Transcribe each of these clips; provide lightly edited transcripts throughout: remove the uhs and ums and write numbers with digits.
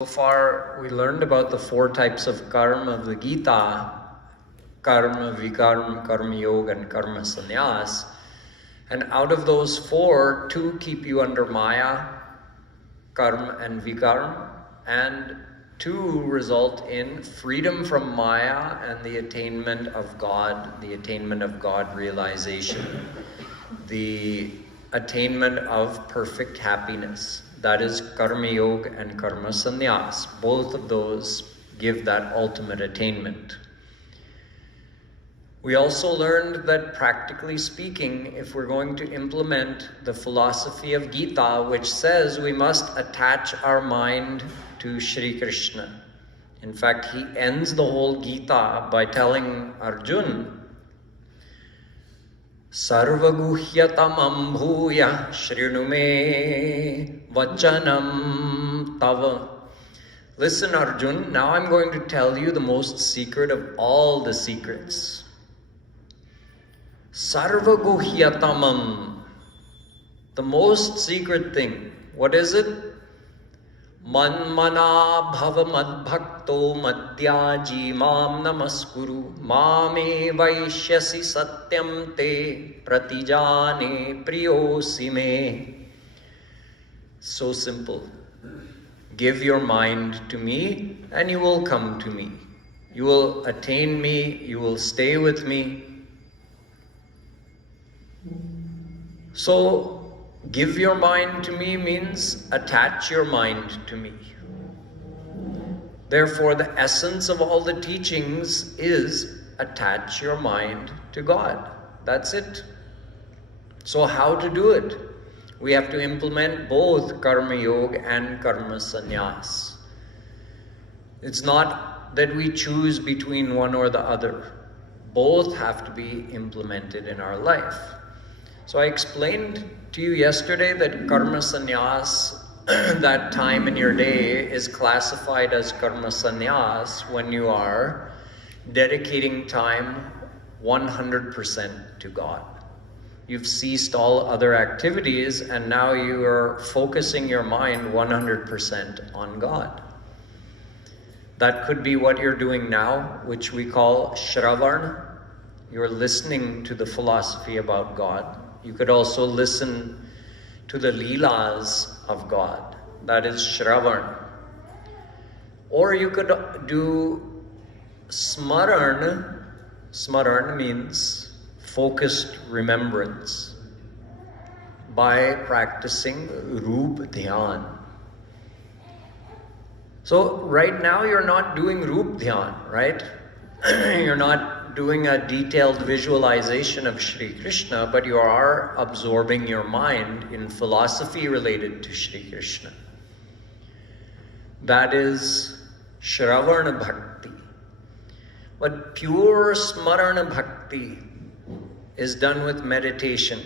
So far, we learned about the 4 types of karma of the Gita: karma, vikarma, karma yoga, and karma sannyas. And out of those 4, 2 keep you under maya, karma and vikarma, and 2 result in freedom from maya and the attainment of God realization, the attainment of perfect happiness. That is karma yoga and karma sannyas. Both of those give that ultimate attainment. We also learned that, practically speaking, if we're going to implement the philosophy of Gita, which says we must attach our mind to Shri Krishna. In fact, he ends the whole Gita by telling Arjuna, Sarvaguhyatamam bhuya shrinu me vachanam tava. Listen, Arjun, now I'm going to tell you the most secret of all the secrets. Sarvaguhyatamam, the most secret thing. What is it? Manmana bhava madbhakto madhyaji mam namaskuru mame vaishyasi satyam te pratijane priyosi me. So simple. Give your mind to me and you will come to me. You will attain me, you will stay with me. So, give your mind to me means attach your mind to me. Therefore, the essence of all the teachings is attach your mind to God. That's it. So how to do it? We have to implement both karma yoga and karma sannyas. It's not that we choose between one or the other. Both have to be implemented in our life. So I explained to you yesterday that karma sannyas, that time in your day, is classified as karma sannyas when you are dedicating time 100% to God. You've ceased all other activities and now you are focusing your mind 100% on God. That could be what you're doing now, which we call shravan. You're listening to the philosophy about God. You could also listen to the leelas of God. That is shravan. Or you could do smaran. Smaran means focused remembrance by practicing Roop Dhyan. So right now you're not doing Roop Dhyan, right? You're not doing a detailed visualization of Shri Krishna, but you are absorbing your mind in philosophy related to Shri Krishna. That is Shravana Bhakti. But pure Smarana Bhakti is done with meditation.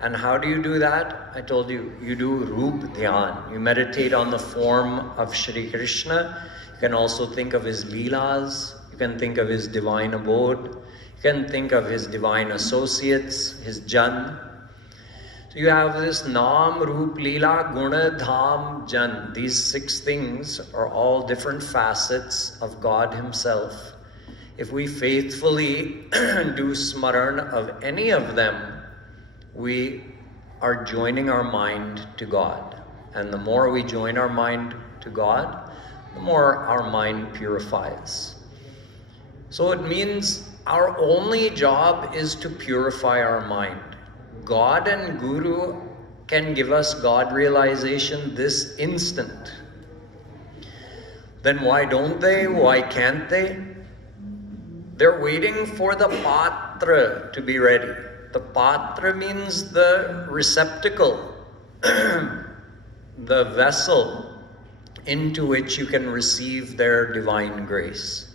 And how do you do that? I told you, you do Roop Dhyan. You meditate on the form of Shri Krishna. You can also think of his leelas. You can think of his divine abode. You can think of his divine associates, his Jan. So you have this Naam, Roop, Leela, Guna, Dham, Jan. These 6 things are all different facets of God himself. If we faithfully do smaran of any of them, we are joining our mind to God. And the more we join our mind to God, the more our mind purifies. So it means our only job is to purify our mind. God and Guru can give us God realization this instant. Then why don't they? Why can't they? They're waiting for the patra to be ready. The patra means the receptacle, the vessel into which you can receive their divine grace.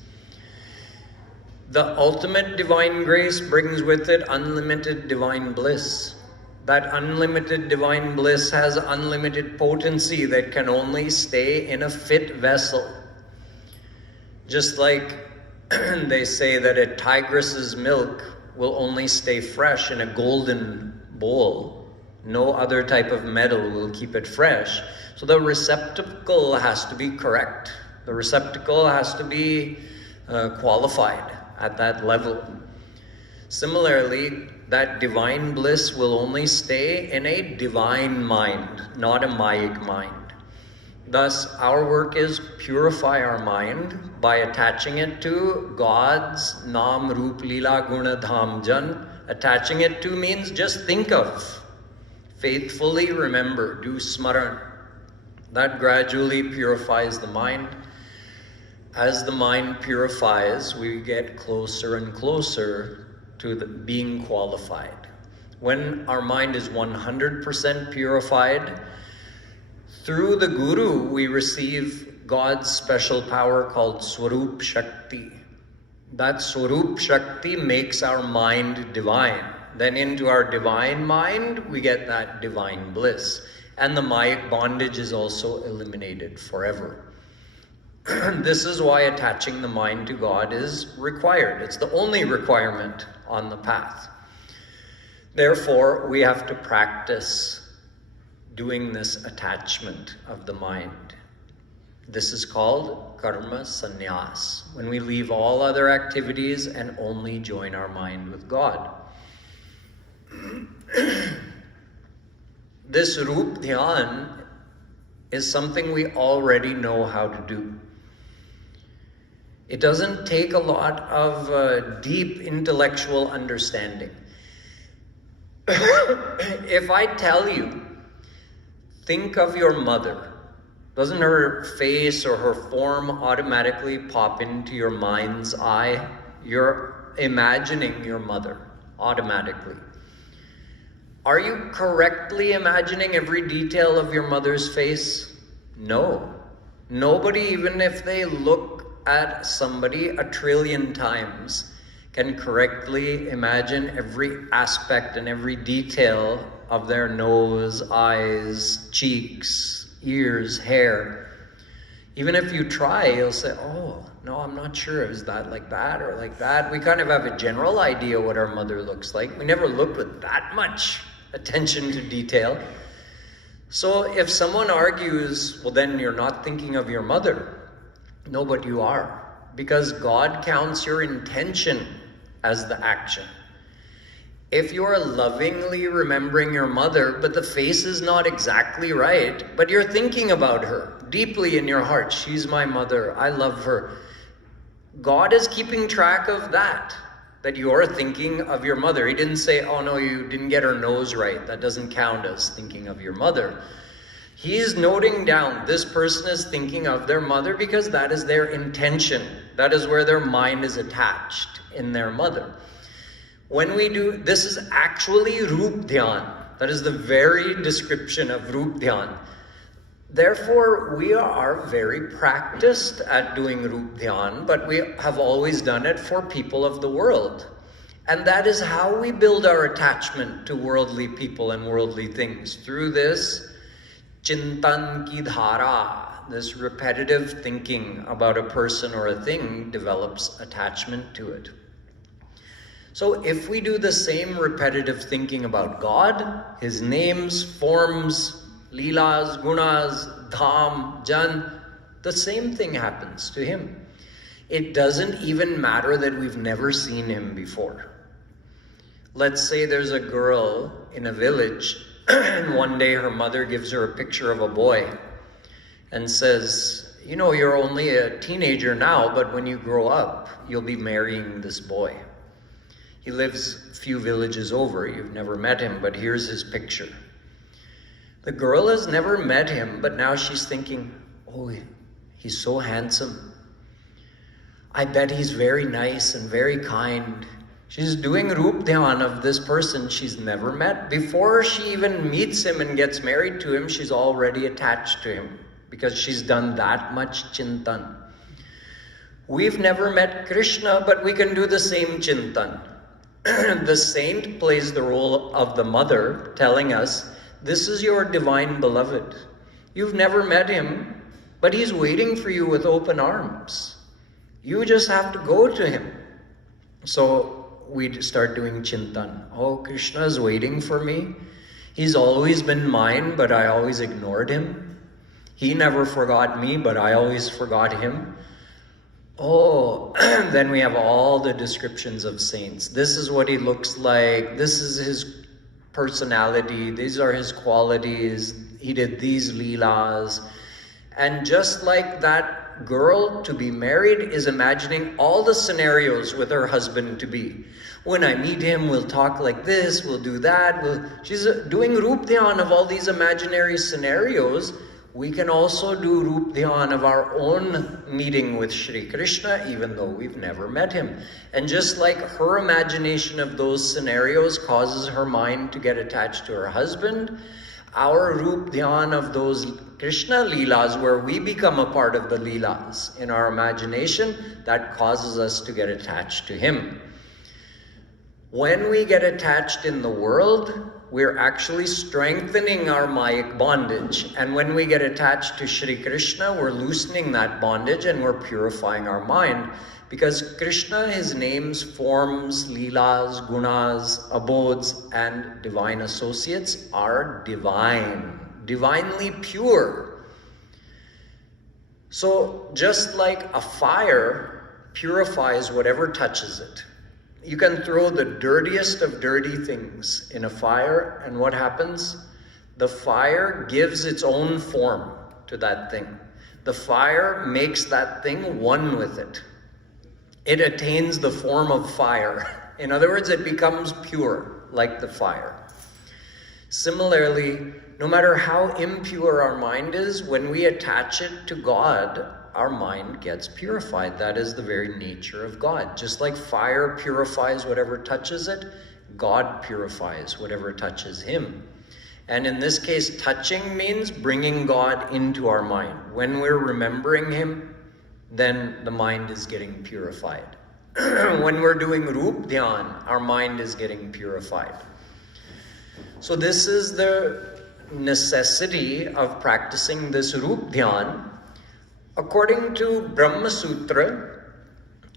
The ultimate divine grace brings with it unlimited divine bliss. That unlimited divine bliss has unlimited potency that can only stay in a fit vessel. Just like they say that a tigress's milk will only stay fresh in a golden bowl. No other type of metal will keep it fresh. So the receptacle has to be correct. The receptacle has to be qualified at that level. Similarly, that divine bliss will only stay in a divine mind, not a Mayic mind. Thus, our work is purify our mind by attaching it to God's Naam, Roop, Leela, Guna, Dham, Jan. Attaching it to means just think of. Faithfully remember, do smaran. That gradually purifies the mind. As the mind purifies, we get closer and closer to being qualified. When our mind is 100% purified, through the Guru, we receive God's special power called Swarup Shakti. That Swarup Shakti makes our mind divine. Then into our divine mind, we get that divine bliss. And the Mayic bondage is also eliminated forever. This is why attaching the mind to God is required. It's the only requirement on the path. Therefore, we have to practice doing this attachment of the mind. This is called karma sannyas, when we leave all other activities and only join our mind with God. This Roop Dhyan is something we already know how to do. It doesn't take a lot of deep intellectual understanding. If I tell you, think of your mother, doesn't her face or her form automatically pop into your mind's eye? You're imagining your mother automatically. Are you correctly imagining every detail of your mother's face? No. Nobody, even if they look at somebody 1 trillion times, can correctly imagine every aspect and every detail of their nose, eyes, cheeks, ears, hair. Even if you try, you'll say, oh, no, I'm not sure. Is that like that or like that? We kind of have a general idea what our mother looks like. We never look with that much attention to detail. So if someone argues, well, then you're not thinking of your mother. No, but you are. Because God counts your intention as the action. If you're lovingly remembering your mother, but the face is not exactly right, but you're thinking about her deeply in your heart, she's my mother, I love her. God is keeping track of that you're thinking of your mother. He didn't say, oh no, you didn't get her nose right. That doesn't count as thinking of your mother. He's noting down this person is thinking of their mother because that is their intention. That is where their mind is attached, in their mother. When we do, this is actually Roop Dhyan. That is the very description of Roop Dhyan. Therefore, we are very practiced at doing Roop Dhyan, but we have always done it for people of the world. And that is how we build our attachment to worldly people and worldly things, through this Chintan ki dhara. This repetitive thinking about a person or a thing develops attachment to it. So if we do the same repetitive thinking about God, His names, forms, Leelas, Gunas, Dham, Jan, the same thing happens to Him. It doesn't even matter that we've never seen Him before. Let's say there's a girl in a village and one day her mother gives her a picture of a boy and says, you know, you're only a teenager now, but when you grow up, you'll be marrying this boy. He lives a few villages over. You've never met him, but here's his picture. The girl has never met him, but now she's thinking, oh, he's so handsome. I bet he's very nice and very kind. She's doing Roop Dhyan of this person she's never met. Before she even meets him and gets married to him, she's already attached to him because she's done that much Chintan. We've never met Krishna, but we can do the same Chintan. The saint plays the role of the mother, telling us, this is your divine beloved. You've never met him, but he's waiting for you with open arms. You just have to go to him. So we start doing Chintan. Oh, Krishna is waiting for me. He's always been mine, but I always ignored him. He never forgot me, but I always forgot him. Oh, then we have all the descriptions of saints. This is what he looks like. This is his personality. These are his qualities. He did these leelas. And just like that girl to be married is imagining all the scenarios with her husband to be. When I meet him, we'll talk like this, we'll do that. She's doing Roop Dhyan of all these imaginary scenarios. We can also do Roop Dhyan of our own meeting with Shri Krishna, even though we've never met him. And just like her imagination of those scenarios causes her mind to get attached to her husband, our Roop Dhyan of those Krishna Leelas, where we become a part of the Leelas in our imagination, that causes us to get attached to him. When we get attached in the world, we're actually strengthening our Mayic bondage. And when we get attached to Shri Krishna, we're loosening that bondage and we're purifying our mind. Because Krishna, his names, forms, leelas, gunas, abodes, and divine associates are divine, divinely pure. So just like a fire purifies whatever touches it, you can throw the dirtiest of dirty things in a fire, and what happens? The fire gives its own form to that thing. The fire makes that thing one with it. It attains the form of fire. In other words, it becomes pure, like the fire. Similarly, no matter how impure our mind is, when we attach it to God, our mind gets purified. That is the very nature of God. Just like fire purifies whatever touches it, God purifies whatever touches him. And in this case, touching means bringing God into our mind. When we're remembering him, then the mind is getting purified. When we're doing Roop Dhyan, our mind is getting purified. So this is the necessity of practicing this Roop Dhyan. According to Brahma Sutra,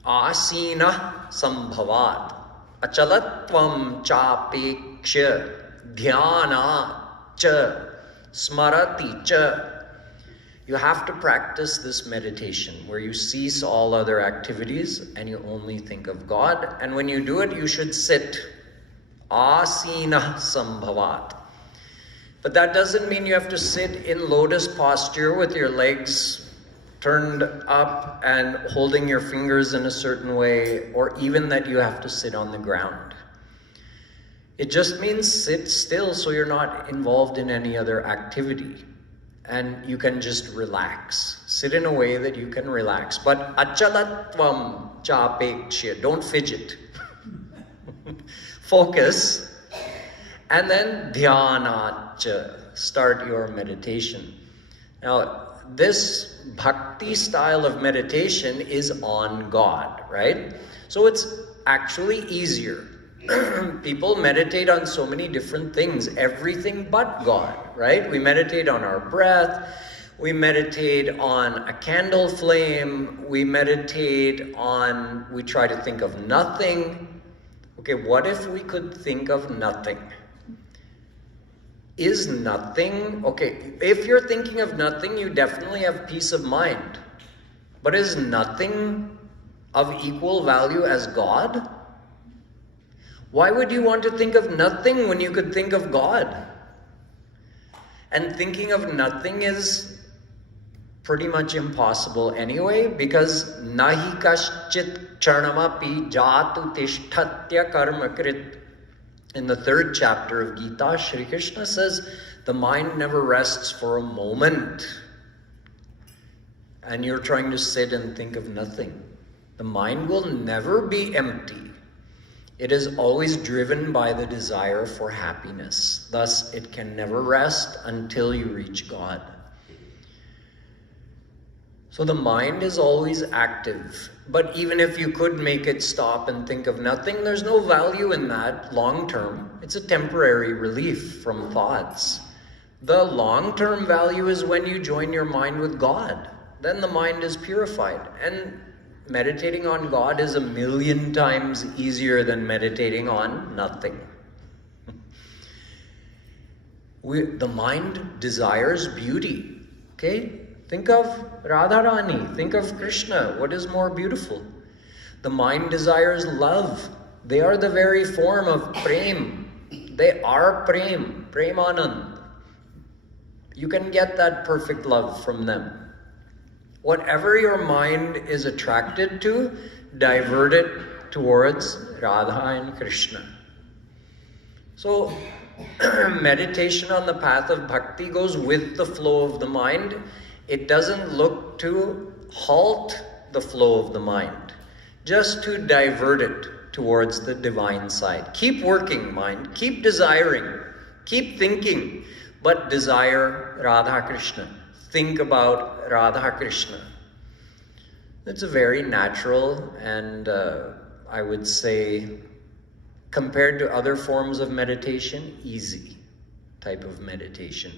Asina Sambhavat Achalatvam Chapeksha Dhyana Cha Smarati Cha. You have to practice this meditation where you cease all other activities and you only think of God. And when you do it, you should sit. Asina Sambhavat. But that doesn't mean you have to sit in lotus posture with your legs turned up and holding your fingers in a certain way, or even that you have to sit on the ground. It just means sit still so you're not involved in any other activity. And you can just relax. Sit in a way that you can relax. But achalatvam chapeksha, don't fidget. Focus. And then dhyanacha, start your meditation. Now, this bhakti style of meditation is on God, right? So it's actually easier. People meditate on so many different things, everything but God, right? We meditate on our breath, we meditate on a candle flame, we try to think of nothing. Okay, what if we could think of nothing? Is nothing, okay, if you're thinking of nothing, you definitely have peace of mind. But is nothing of equal value as God? Why would you want to think of nothing when you could think of God? And thinking of nothing is pretty much impossible anyway, because nahi kaschit charnamapi jatu tishthatya karmakrit. In the 3rd chapter of Gita, Shri Krishna says, the mind never rests for a moment. And you're trying to sit and think of nothing. The mind will never be empty. It is always driven by the desire for happiness. Thus, it can never rest until you reach God. So the mind is always active. But even if you could make it stop and think of nothing, there's no value in that long term. It's a temporary relief from thoughts. The long-term value is when you join your mind with God. Then the mind is purified. And meditating on God is 1,000,000 times easier than meditating on nothing. The mind desires beauty. Okay? Think of Radharani. Think of Krishna. What is more beautiful? The mind desires love. They are the very form of prem. They are prem, premanand. You can get that perfect love from them. Whatever your mind is attracted to, divert it towards Radha and Krishna. So, meditation on the path of bhakti goes with the flow of the mind. It doesn't look to halt the flow of the mind, just to divert it towards the divine side. Keep working, mind. Keep desiring. Keep thinking. But desire Radha Krishna. Think about Radha Krishna. It's a very natural and I would say, compared to other forms of meditation, easy type of meditation.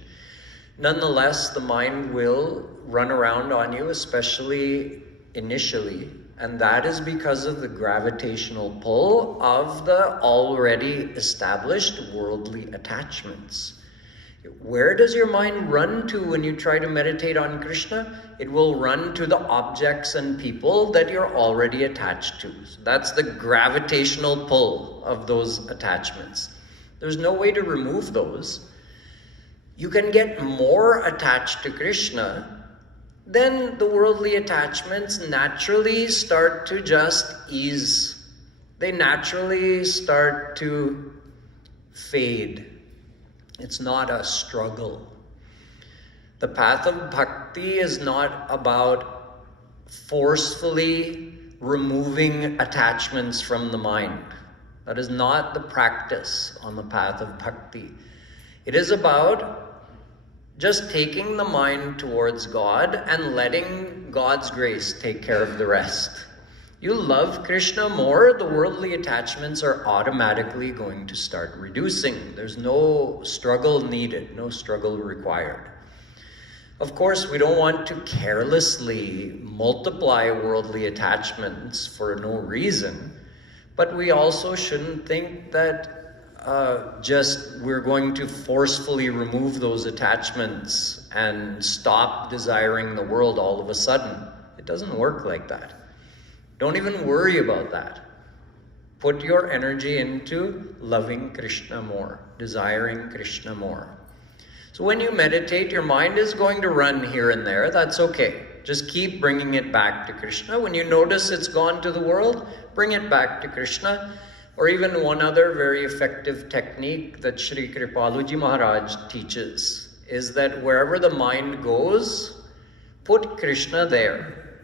Nonetheless, the mind will run around on you, especially initially, and that is because of the gravitational pull of the already established worldly attachments. Where does your mind run to when you try to meditate on Krishna? It will run to the objects and people that you're already attached to. So that's the gravitational pull of those attachments. There's no way to remove those. You can get more attached to Krishna, then the worldly attachments naturally start to just ease. They naturally start to fade. It's not a struggle. The path of bhakti is not about forcefully removing attachments from the mind. That is not the practice on the path of bhakti. It is about just taking the mind towards God and letting God's grace take care of the rest. You love Krishna more, the worldly attachments are automatically going to start reducing. There's no struggle needed, no struggle required. Of course, we don't want to carelessly multiply worldly attachments for no reason, but we also shouldn't think that just we're going to forcefully remove those attachments and stop desiring the world all of a sudden. It doesn't work like that. Don't even worry about that. Put your energy into loving Krishna more, desiring Krishna more. So when you meditate, your mind is going to run here and there. That's okay. Just keep bringing it back to Krishna. When you notice it's gone to the world, bring it back to Krishna. Or even one other very effective technique that Sri Kripaluji Maharaj teaches is that wherever the mind goes, put Krishna there.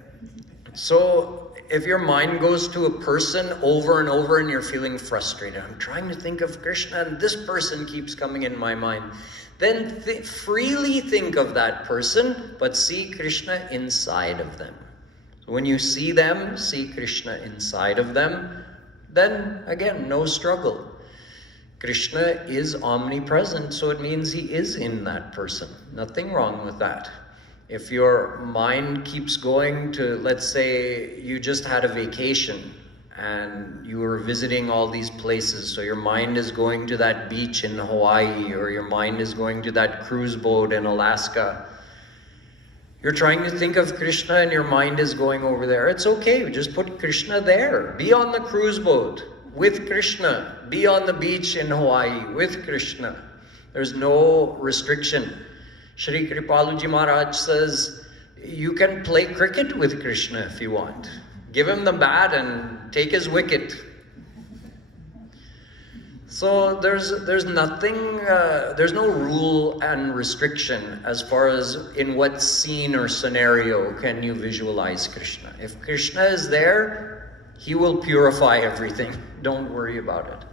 So if your mind goes to a person over and over and you're feeling frustrated, I'm trying to think of Krishna and this person keeps coming in my mind, then freely think of that person, but see Krishna inside of them. So when you see them, see Krishna inside of them, then again, no struggle. Krishna is omnipresent, so it means he is in that person. Nothing wrong with that. If your mind keeps going to, let's say you just had a vacation and you were visiting all these places, so your mind is going to that beach in Hawaii, or your mind is going to that cruise boat in Alaska. You're trying to think of Krishna and your mind is going over there. It's okay, just put Krishna there. Be on the cruise boat with Krishna. Be on the beach in Hawaii with Krishna. There's no restriction. Sri Kripaluji Maharaj says, you can play cricket with Krishna if you want. Give him the bat and take his wicket. So there's nothing, there's no rule and restriction as far as in what scene or scenario can you visualize Krishna. If Krishna is there, he will purify everything. Don't worry about it.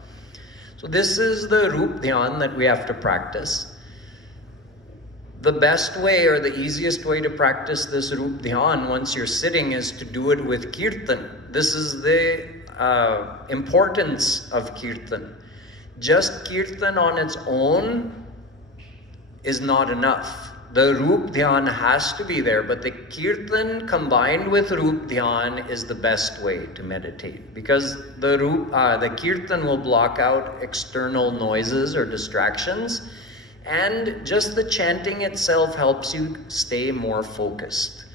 So this is the Rup Dhyan that we have to practice. The best way or the easiest way to practice this Rup Dhyan once you're sitting is to do it with Kirtan. This is the importance of Kirtan. Just Kirtan on its own is not enough. The Rup Dhyan has to be there, but the Kirtan combined with Rup Dhyan is the best way to meditate, because the Kirtan will block out external noises or distractions, And just the chanting itself helps you stay more focused.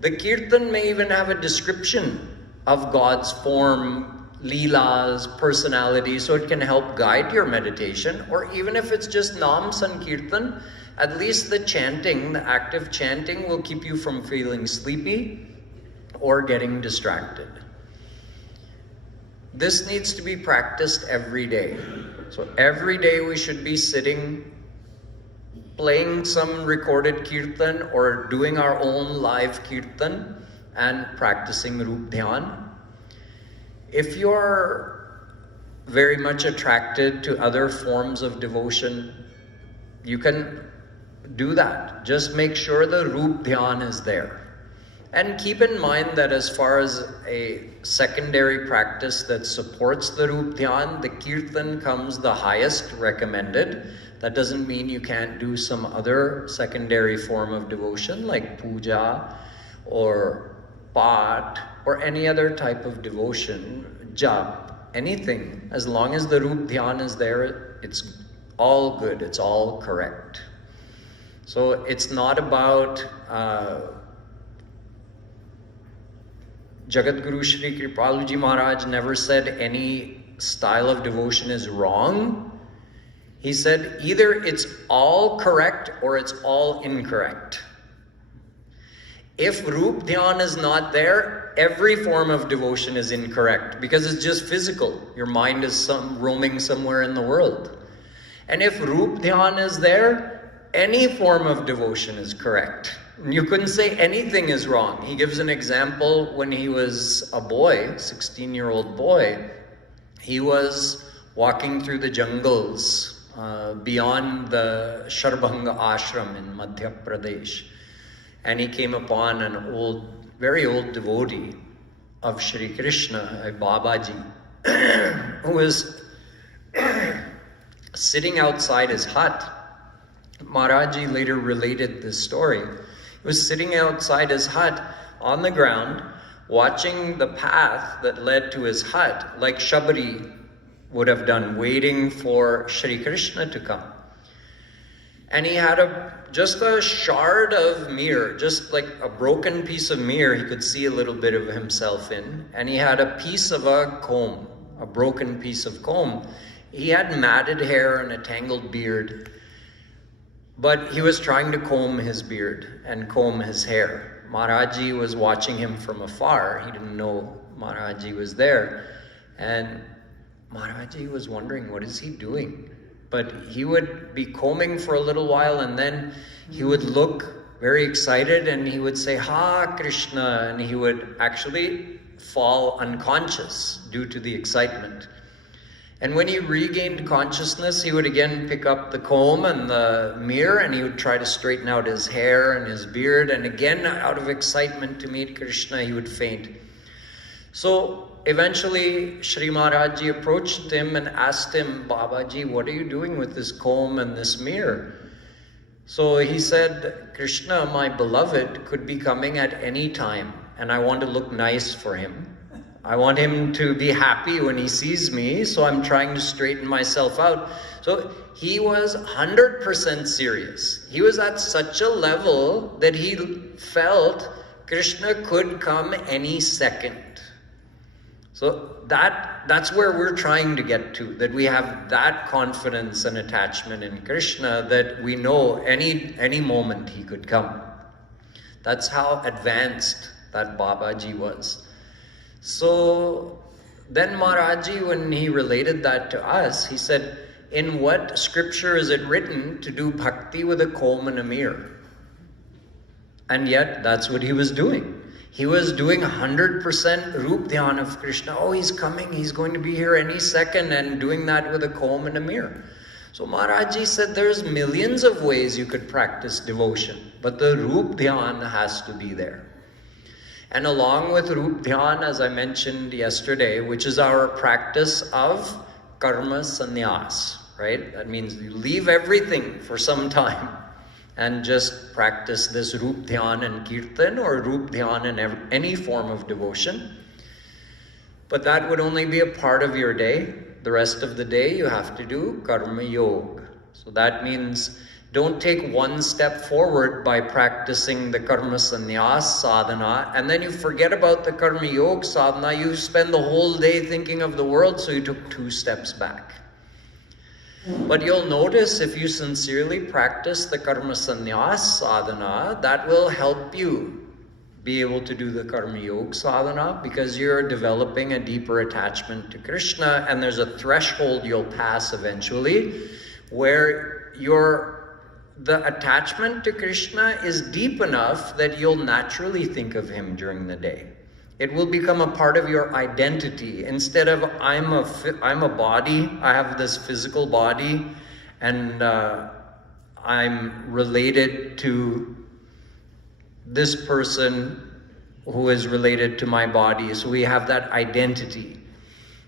The kirtan may even have a description of God's form, leelas, personality, so it can help guide your meditation. Or even if it's just Nam Sankirtan, at least the chanting, the active chanting, will keep you from feeling sleepy or getting distracted. This needs to be practiced every day. So every day we should be sitting, playing some recorded kirtan or doing our own live kirtan and practicing Rup Dhyan. If you're very much attracted to other forms of devotion, you can do that. Just make sure the Rup Dhyan is there. And keep in mind that as far as a secondary practice that supports the Rup Dhyan, the Kirtan comes the highest recommended. That doesn't mean you can't do some other secondary form of devotion like puja or path or any other type of devotion, jap, anything. As long as the Rup Dhyan is there, it's all good, it's all correct. So it's not about Jagat Guru Shri Kripaluji Maharaj never said any style of devotion is wrong. He said either it's all correct or it's all incorrect. If Rup Dhyan is not there, every form of devotion is incorrect because it's just physical. Your mind is roaming somewhere in the world. And if Rup Dhyan is there, any form of devotion is correct. You couldn't say anything is wrong. He gives an example when he was a boy, 16-year-old boy. He was walking through the jungles beyond the Sharbhanga ashram in Madhya Pradesh. And he came upon an very old devotee of Shri Krishna, a Babaji, who was sitting outside his hut. Maharaji later related this story. He was sitting outside his hut on the ground, watching the path that led to his hut, like Shabari would have done, waiting for Shri Krishna to come. And he had just a shard of mirror, just like a broken piece of mirror he could see a little bit of himself in. And he had a piece of a comb, a broken piece of comb. He had matted hair and a tangled beard. But he was trying to comb his beard and comb his hair. Maharaji was watching him from afar. He didn't know Maharaji was there. And Maharaji was wondering, what is he doing? But he would be combing for a little while and then he would look very excited and he would say, Ha Krishna, and he would actually fall unconscious due to the excitement. And when he regained consciousness, he would again pick up the comb and the mirror and he would try to straighten out his hair and his beard. And again, out of excitement to meet Krishna, he would faint. So eventually, Shri Maharaji approached him and asked him, Babaji, what are you doing with this comb and this mirror? So he said, Krishna, my beloved, could be coming at any time and I want to look nice for him. I want him to be happy when he sees me, so I'm trying to straighten myself out. So he was 100% serious. He was at such a level that he felt Krishna could come any second. So that's where we're trying to get to, that we have that confidence and attachment in Krishna that we know any moment he could come. That's how advanced that Babaji was. So then Maharaji, when he related that to us, he said, in what scripture is it written to do bhakti with a comb and a mirror? And yet, that's what he was doing. He was doing 100% Rup Dhyan of Krishna. Oh, he's coming, he's going to be here any second, and doing that with a comb and a mirror. So Maharaji said there's millions of ways you could practice devotion, but the Rup Dhyan has to be there. And along with Rup Dhyan, as I mentioned yesterday, which is our practice of karma sannyas, right? That means you leave everything for some time and just practice this Rup Dhyan and Kirtan or Rup Dhyan in any form of devotion. But that would only be a part of your day. The rest of the day you have to do karma yoga. So that means don't take one step forward by practicing the karma sannyas sadhana, and then you forget about the karma yoga sadhana. You spend the whole day thinking of the world, so you took 2 steps back. But you'll notice if you sincerely practice the karma sannyas sadhana, that will help you be able to do the karma yoga sadhana, because you're developing a deeper attachment to Krishna, and there's a threshold you'll pass eventually where the attachment to Krishna is deep enough that you'll naturally think of him during the day. It will become a part of your identity. Instead of I'm a body, I have this physical body, and I'm related to this person who is related to my body. So we have that identity.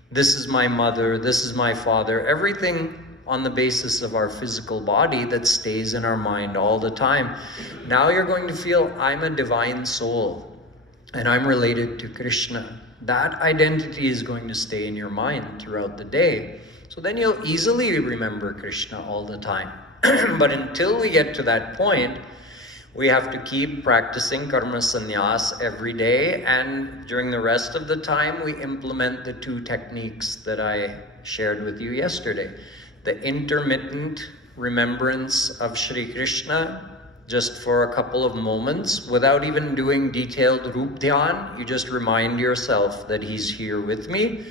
This is my mother, this is my father, everything on the basis of our physical body that stays in our mind all the time. Now you're going to feel I'm a divine soul and I'm related to Krishna. That identity is going to stay in your mind throughout the day. So then you'll easily remember Krishna all the time. But until we get to that point, we have to keep practicing karma sannyas every day, and during the rest of the time we implement the 2 techniques that I shared with you yesterday. The intermittent remembrance of Shri Krishna, just for a couple of moments, without even doing detailed Rup Dhyan. You just remind yourself that he's here with me.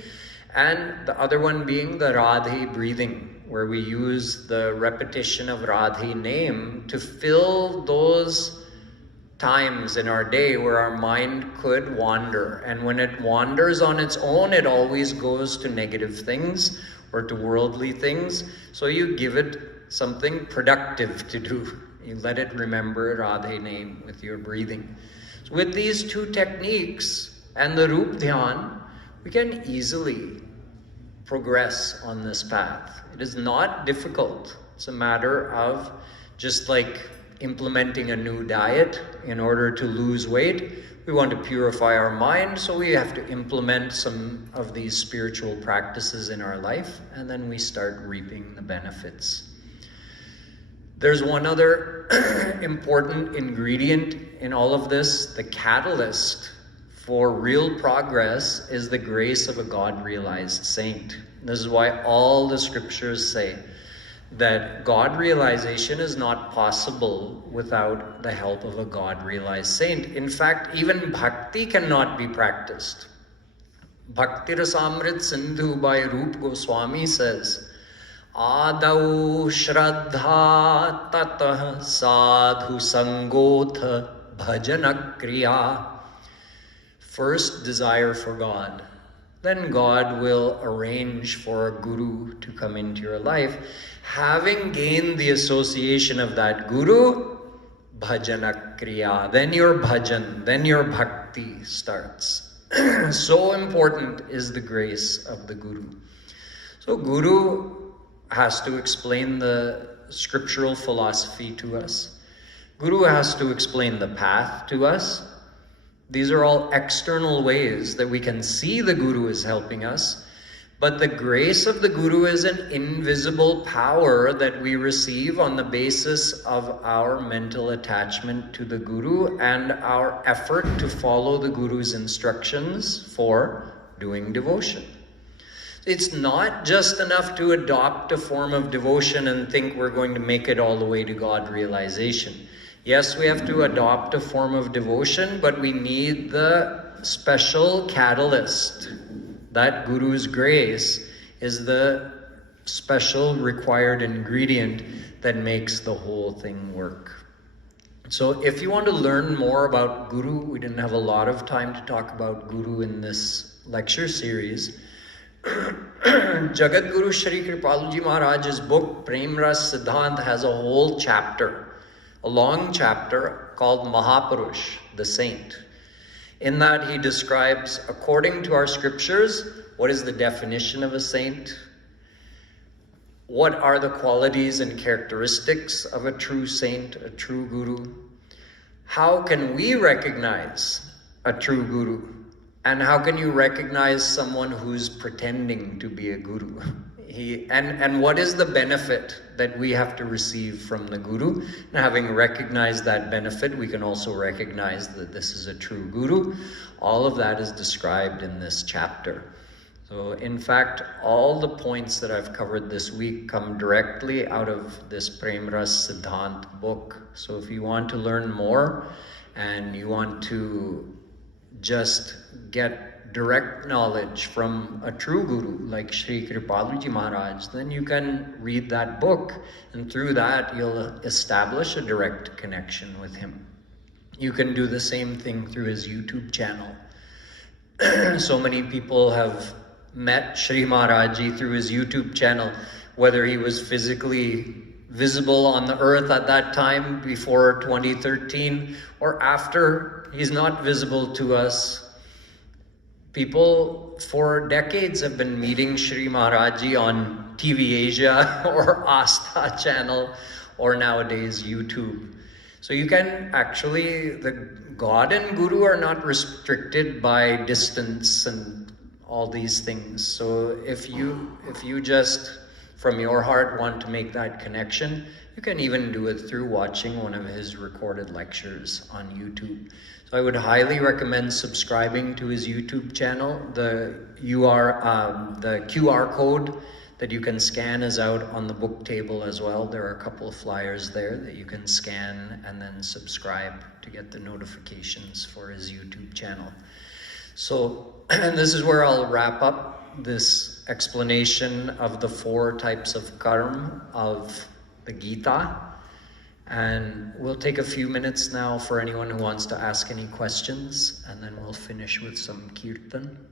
And the other one being the Radhe breathing, where we use the repetition of Radhe name to fill those times in our day where our mind could wander. And when it wanders on its own, it always goes to negative things or to worldly things. So you give it something productive to do. You let it remember Radhe name with your breathing. So with these 2 techniques and the Rup Dhyan, we can easily progress on this path. It is not difficult. It's a matter of just like implementing a new diet in order to lose weight. We want to purify our mind, so we have to implement some of these spiritual practices in our life, and then we start reaping the benefits. There's one other important ingredient in all of this. The catalyst for real progress is the grace of a God-realized saint. This is why all the scriptures say that God realization is not possible without the help of a God-realized saint. In fact, even bhakti cannot be practiced. Bhakti Rasamrit Sindhu by Rup Goswami says, Adau Shraddha Tatah Sadhu Sangotha Bhajana Kriya. First, desire for God. Then God will arrange for a guru to come into your life. Having gained the association of that guru, bhajana kriya, then your bhajan, then your bhakti starts. So important is the grace of the guru. So guru has to explain the scriptural philosophy to us. Guru has to explain the path to us. These are all external ways that we can see the Guru is helping us, but the grace of the Guru is an invisible power that we receive on the basis of our mental attachment to the Guru and our effort to follow the Guru's instructions for doing devotion. It's not just enough to adopt a form of devotion and think we're going to make it all the way to God realization. Yes, we have to adopt a form of devotion, but we need the special catalyst. That Guru's grace is the special required ingredient that makes the whole thing work. So if you want to learn more about Guru, we didn't have a lot of time to talk about Guru in this lecture series. Jagat Guru Shri Kripaluji Maharaj's book, Prem Ras Siddhant, has a whole chapter, a long chapter called Mahapurush, the saint. In that he describes, according to our scriptures, what is the definition of a saint? What are the qualities and characteristics of a true saint, a true guru? How can we recognize a true guru? And how can you recognize someone who's pretending to be a guru? And what is the benefit that we have to receive from the Guru? And having recognized that benefit, we can also recognize that this is a true Guru. All of that is described in this chapter. So in fact, all the points that I've covered this week come directly out of this Prem Ras Siddhant book. So if you want to learn more and you want to just get direct knowledge from a true Guru like Sri Kripaluji Maharaj, then you can read that book, and through that you'll establish a direct connection with him. You can do the same thing through his YouTube channel. So many people have met Sri Maharaji through his YouTube channel, whether he was physically visible on the earth at that time before 2013 or after. He's not visible to us. People for decades have been meeting Sri Maharaji on TV Asia or Asta channel or nowadays YouTube. So you can actually, the God and Guru are not restricted by distance and all these things. So if you just from your heart want to make that connection, you can even do it through watching one of his recorded lectures on YouTube. So I would highly recommend subscribing to his YouTube channel. The QR code that you can scan is out on the book table as well. There are a couple of flyers there that you can scan and then subscribe to get the notifications for his YouTube channel. So, and this is where I'll wrap up this explanation of the 4 types of karma of the Gita. And we'll take a few minutes now for anyone who wants to ask any questions, and then we'll finish with some kirtan.